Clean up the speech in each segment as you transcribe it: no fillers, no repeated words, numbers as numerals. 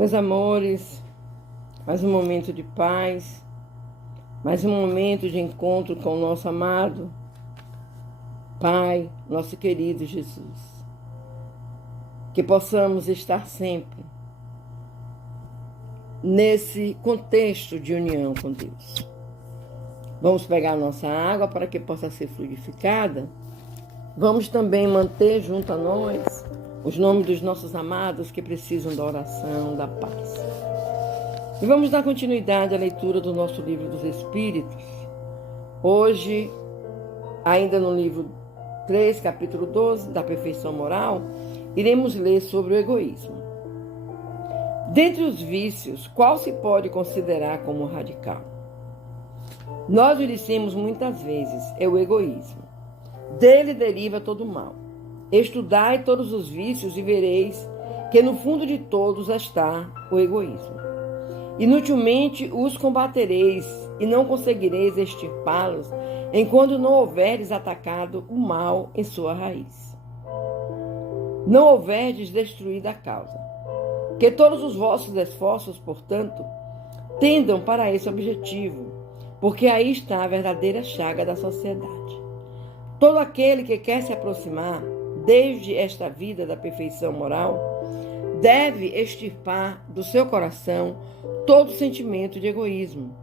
Meus amores, mais um momento de paz, mais um momento de encontro com o nosso amado Pai, nosso querido Jesus. Que possamos estar sempre nesse contexto de união com Deus. Vamos pegar a nossa água para que possa ser fluidificada. Vamos também manter junto a nós os nomes dos nossos amados que precisam da oração, da paz. E vamos dar continuidade à leitura do nosso livro dos Espíritos. Hoje, ainda no livro 3, capítulo 12, da perfeição moral, iremos ler sobre o egoísmo. Dentre os vícios, qual se pode considerar como radical? Nós o dissemos muitas vezes, é o egoísmo. Dele deriva todo o mal. Estudai todos os vícios e vereis que no fundo de todos está o egoísmo. Inutilmente os combatereis e não conseguireis extirpá-los enquanto não houverdes atacado o mal em sua raiz. Não houverdes destruído a causa. Que todos os vossos esforços, portanto, tendam para esse objetivo, porque aí está a verdadeira chaga da sociedade. Todo aquele que quer se aproximar desde esta vida da perfeição moral deve extirpar do seu coração todo sentimento de egoísmo,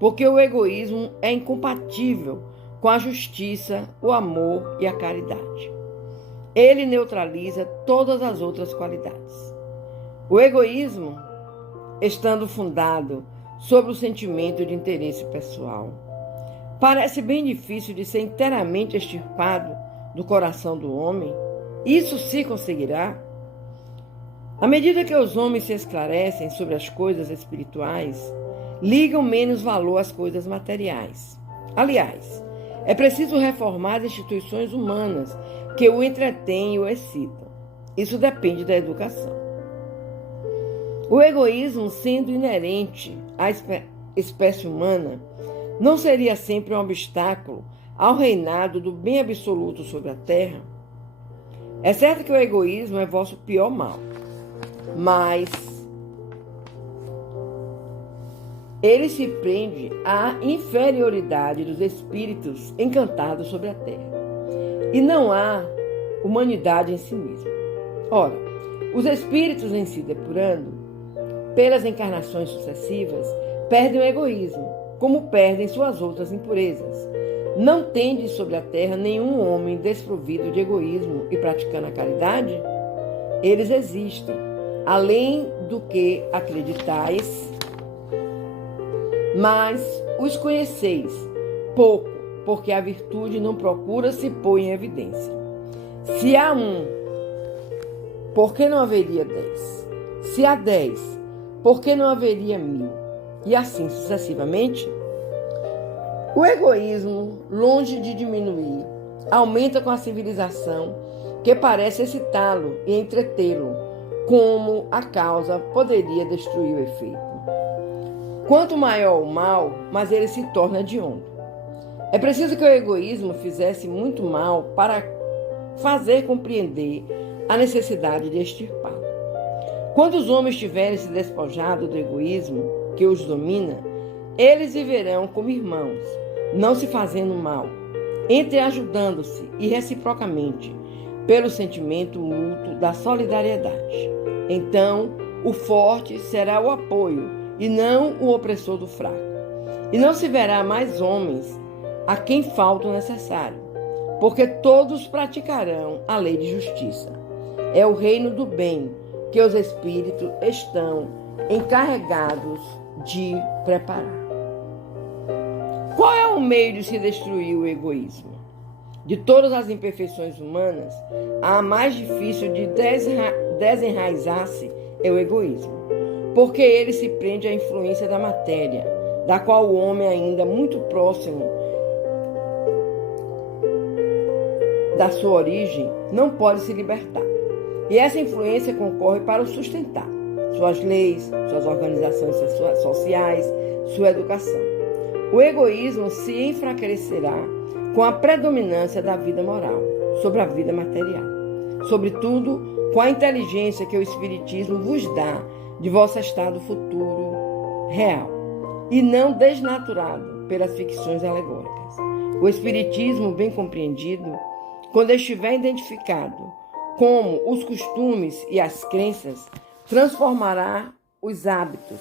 porque o egoísmo é incompatível com a justiça, o amor e a caridade. Ele neutraliza todas as outras qualidades. O egoísmo, estando fundado sobre o sentimento de interesse pessoal, parece bem difícil de ser inteiramente extirpado do coração do homem. Isso se conseguirá? À medida que os homens se esclarecem sobre as coisas espirituais, ligam menos valor às coisas materiais. Aliás, é preciso reformar as instituições humanas que o entretêm e o excitam. Isso depende da educação. O egoísmo, sendo inerente à espécie humana, não seria sempre um obstáculo ao reinado do bem absoluto sobre a terra? É certo que o egoísmo é vosso pior mal, mas ele se prende à inferioridade dos espíritos encantados sobre a terra. E não há humanidade em si mesma. Ora, os espíritos em si depurando, pelas encarnações sucessivas, perdem o egoísmo, como perdem suas outras impurezas. Não tende sobre a terra nenhum homem desprovido de egoísmo e praticando a caridade? Eles existem, além do que acreditais, mas os conheceis pouco, porque a virtude não procura se pôr em evidência. Se há um, por que não haveria 10? Se há 10, por que não haveria 1000? E assim sucessivamente? O egoísmo, longe de diminuir, aumenta com a civilização, que parece excitá-lo e entretê-lo, como a causa poderia destruir o efeito. Quanto maior o mal, mais ele se torna hediondo. É preciso que o egoísmo fizesse muito mal para fazer compreender a necessidade de extirpá-lo. Quando os homens tiverem se despojado do egoísmo que os domina, eles viverão como irmãos, não se fazendo mal, entreajudando-se e reciprocamente pelo sentimento mútuo da solidariedade. Então, o forte será o apoio e não o opressor do fraco. E não se verá mais homens a quem falta o necessário, porque todos praticarão a lei de justiça. É o reino do bem que os espíritos estão encarregados de preparar. Qual é o meio de se destruir o egoísmo? De todas as imperfeições humanas, a mais difícil de desenraizar-se é o egoísmo, porque ele se prende à influência da matéria, da qual o homem ainda muito próximo da sua origem não pode se libertar. E essa influência concorre para o sustentar suas leis, suas organizações sociais, sua educação. O egoísmo se enfraquecerá com a predominância da vida moral sobre a vida material, sobretudo com a inteligência que o Espiritismo vos dá de vosso estado futuro real, e não desnaturado pelas ficções alegóricas. O Espiritismo, bem compreendido, quando estiver identificado como os costumes e as crenças, transformará os hábitos,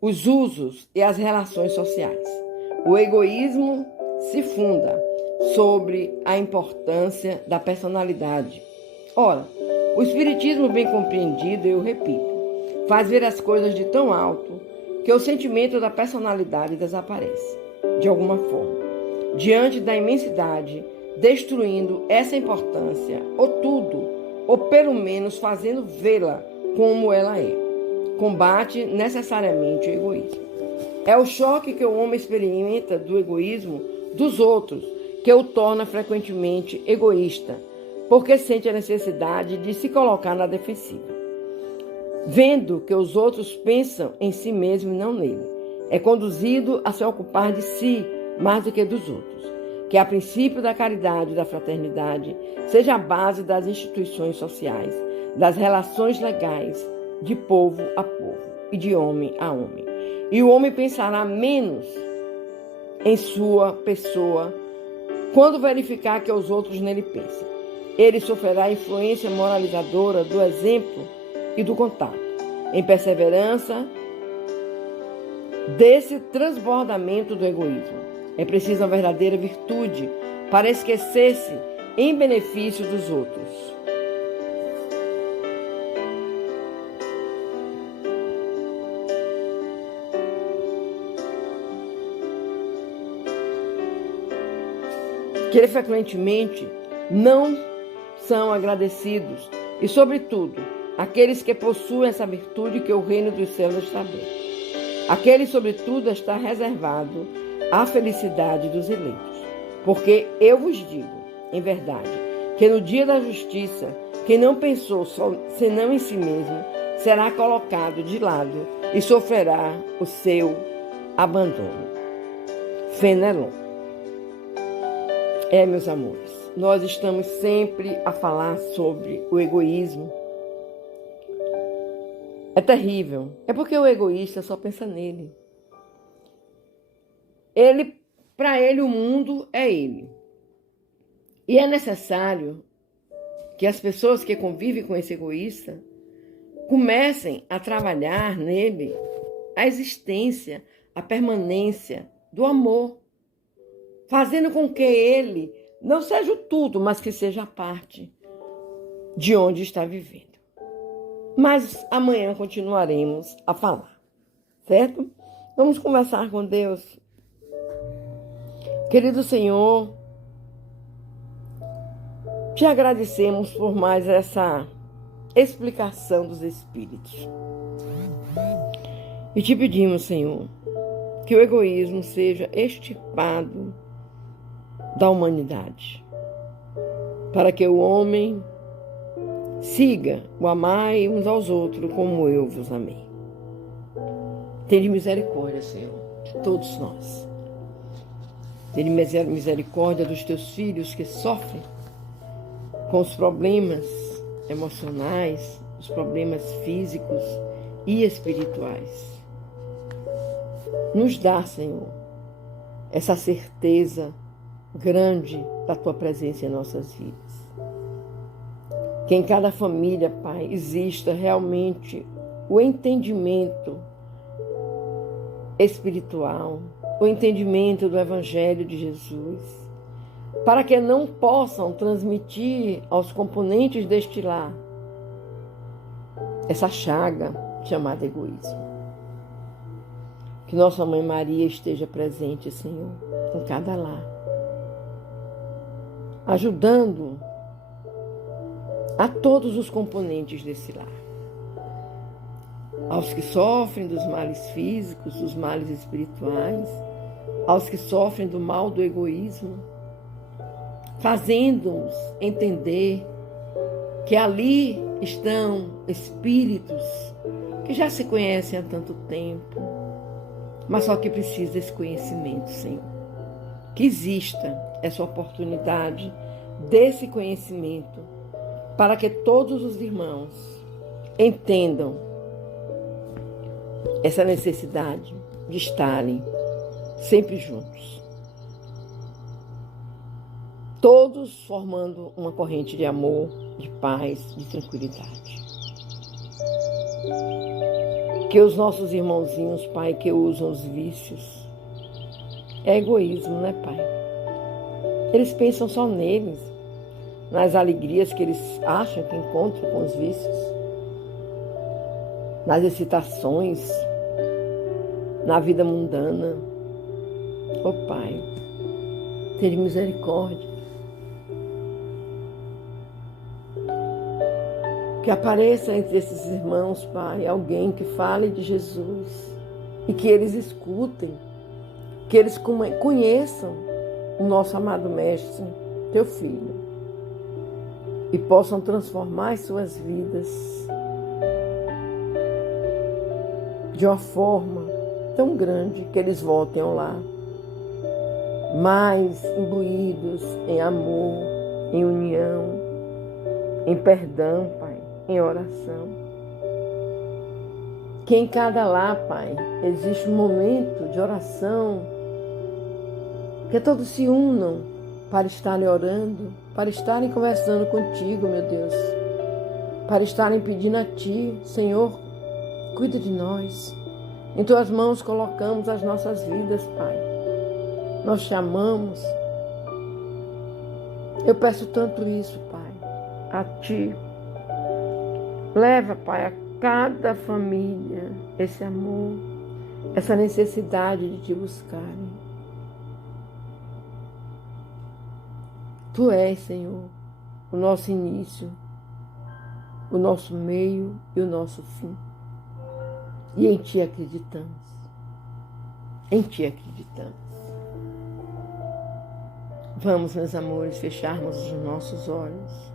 os usos e as relações sociais. O egoísmo se funda sobre a importância da personalidade. Ora, o Espiritismo bem compreendido, eu repito, faz ver as coisas de tão alto que o sentimento da personalidade desaparece, de alguma forma, diante da imensidade, destruindo essa importância, ou tudo, ou pelo menos fazendo vê-la como ela é. Combate necessariamente o egoísmo. É o choque que o homem experimenta do egoísmo dos outros que o torna frequentemente egoísta, porque sente a necessidade de se colocar na defensiva, vendo que os outros pensam em si mesmo e não nele. É conduzido a se ocupar de si mais do que dos outros. Que a princípio da caridade e da fraternidade seja a base das instituições sociais, das relações legais, de povo a povo e de homem a homem. E o homem pensará menos em sua pessoa quando verificar que os outros nele pensam. Ele sofrerá a influência moralizadora do exemplo e do contato, em perseverança desse transbordamento do egoísmo. É preciso uma verdadeira virtude para esquecer-se em benefício dos outros. Que frequentemente não são agradecidos e, sobretudo, aqueles que possuem essa virtude que o reino dos céus está aberto. Aquele, sobretudo, está reservado à felicidade dos eleitos. Porque eu vos digo, em verdade, que no dia da justiça, quem não pensou senão em si mesmo, será colocado de lado e sofrerá o seu abandono. Fenelon. Meus amores, nós estamos sempre a falar sobre o egoísmo. É terrível. É porque o egoísta só pensa nele. Para ele, o mundo é ele. E é necessário que as pessoas que convivem com esse egoísta comecem a trabalhar nele a existência, a permanência do amor, fazendo com que ele não seja o tudo, mas que seja a parte de onde está vivendo. Mas amanhã continuaremos a falar, certo? Vamos conversar com Deus. Querido Senhor, te agradecemos por mais essa explicação dos Espíritos. E te pedimos, Senhor, que o egoísmo seja extirpado da humanidade, para que o homem siga o amai uns aos outros como eu vos amei. Tende misericórdia, Senhor, de todos nós. Tende misericórdia dos teus filhos que sofrem com os problemas emocionais, os problemas físicos e espirituais. Nos dá, Senhor, essa certeza grande da tua presença em nossas vidas. Que em cada família, Pai, exista realmente o entendimento espiritual, o entendimento do Evangelho de Jesus, para que não possam transmitir aos componentes deste lar essa chaga chamada egoísmo. Que nossa Mãe Maria esteja presente, Senhor, em cada lar, ajudando a todos os componentes desse lar. Aos que sofrem dos males físicos, dos males espirituais, aos que sofrem do mal do egoísmo, fazendo-os entender que ali estão espíritos que já se conhecem há tanto tempo, mas só que precisa desse conhecimento, Senhor. Que exista essa oportunidade desse conhecimento para que todos os irmãos entendam essa necessidade de estarem sempre juntos. Todos formando uma corrente de amor, de paz, de tranquilidade. Que os nossos irmãozinhos, Pai, que usam os vícios, é egoísmo, né, Pai? Eles pensam só neles, nas alegrias que eles acham que encontram com os vícios, nas excitações, na vida mundana. Ó Pai, tenha misericórdia. Que apareça entre esses irmãos, Pai, alguém que fale de Jesus e que eles escutem, que eles conheçam o nosso amado Mestre, teu Filho, e possam transformar as suas vidas de uma forma tão grande que eles voltem ao lar, mais imbuídos em amor, em união, em perdão, Pai, em oração. Que em cada lar, Pai, existe um momento de oração, que todos se unam para estarem orando, para estarem conversando contigo, meu Deus, para estarem pedindo a Ti, Senhor, cuida de nós. Em Tuas mãos colocamos as nossas vidas, Pai. Nós te amamos. Eu peço tanto isso, Pai, a Ti. Leva, Pai, a cada família esse amor, essa necessidade de Te buscarem. Tu és, Senhor, o nosso início, o nosso meio e o nosso fim. E em Ti acreditamos. Em Ti acreditamos. Vamos, meus amores, fecharmos os nossos olhos.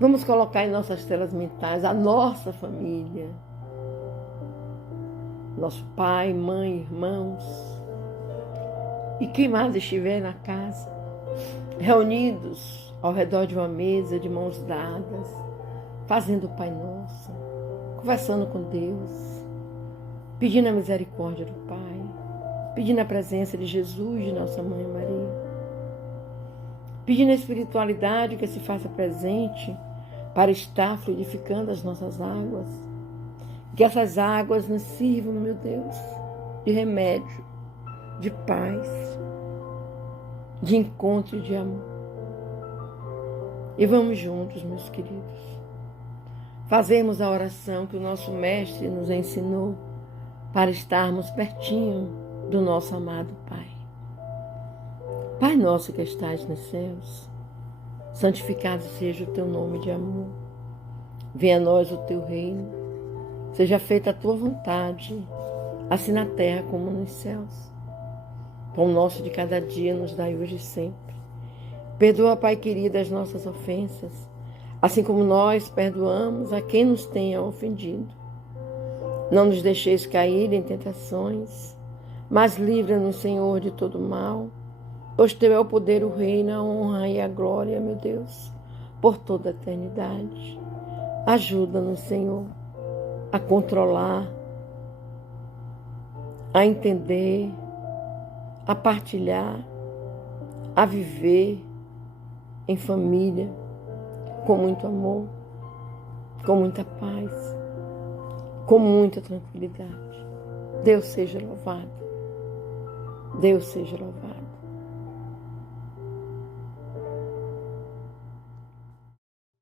Vamos colocar em nossas telas mentais a nossa família. Nosso pai, mãe, irmãos. E quem mais estiver na casa. Reunidos ao redor de uma mesa, de mãos dadas, fazendo o Pai Nosso, conversando com Deus, pedindo a misericórdia do Pai, pedindo a presença de Jesus, de Nossa Mãe Maria, pedindo a espiritualidade que se faça presente para estar fluidificando as nossas águas, que essas águas nos sirvam, meu Deus, de remédio, de paz, de encontro e de amor. E vamos juntos, meus queridos, fazermos a oração que o nosso Mestre nos ensinou para estarmos pertinho do nosso amado Pai. Pai nosso que estás nos céus, santificado seja o teu nome de amor. Venha a nós o teu reino, seja feita a tua vontade, assim na terra como nos céus. Pão nosso de cada dia nos dai hoje e sempre. Perdoa, Pai querido, as nossas ofensas, assim como nós perdoamos a quem nos tenha ofendido. Não nos deixeis cair em tentações, mas livra-nos, Senhor, de todo mal, pois Teu é o poder, o reino, a honra e a glória, meu Deus, por toda a eternidade. Ajuda-nos, Senhor, a controlar, a entender, a partilhar, a viver em família, com muito amor, com muita paz, com muita tranquilidade. Deus seja louvado. Deus seja louvado.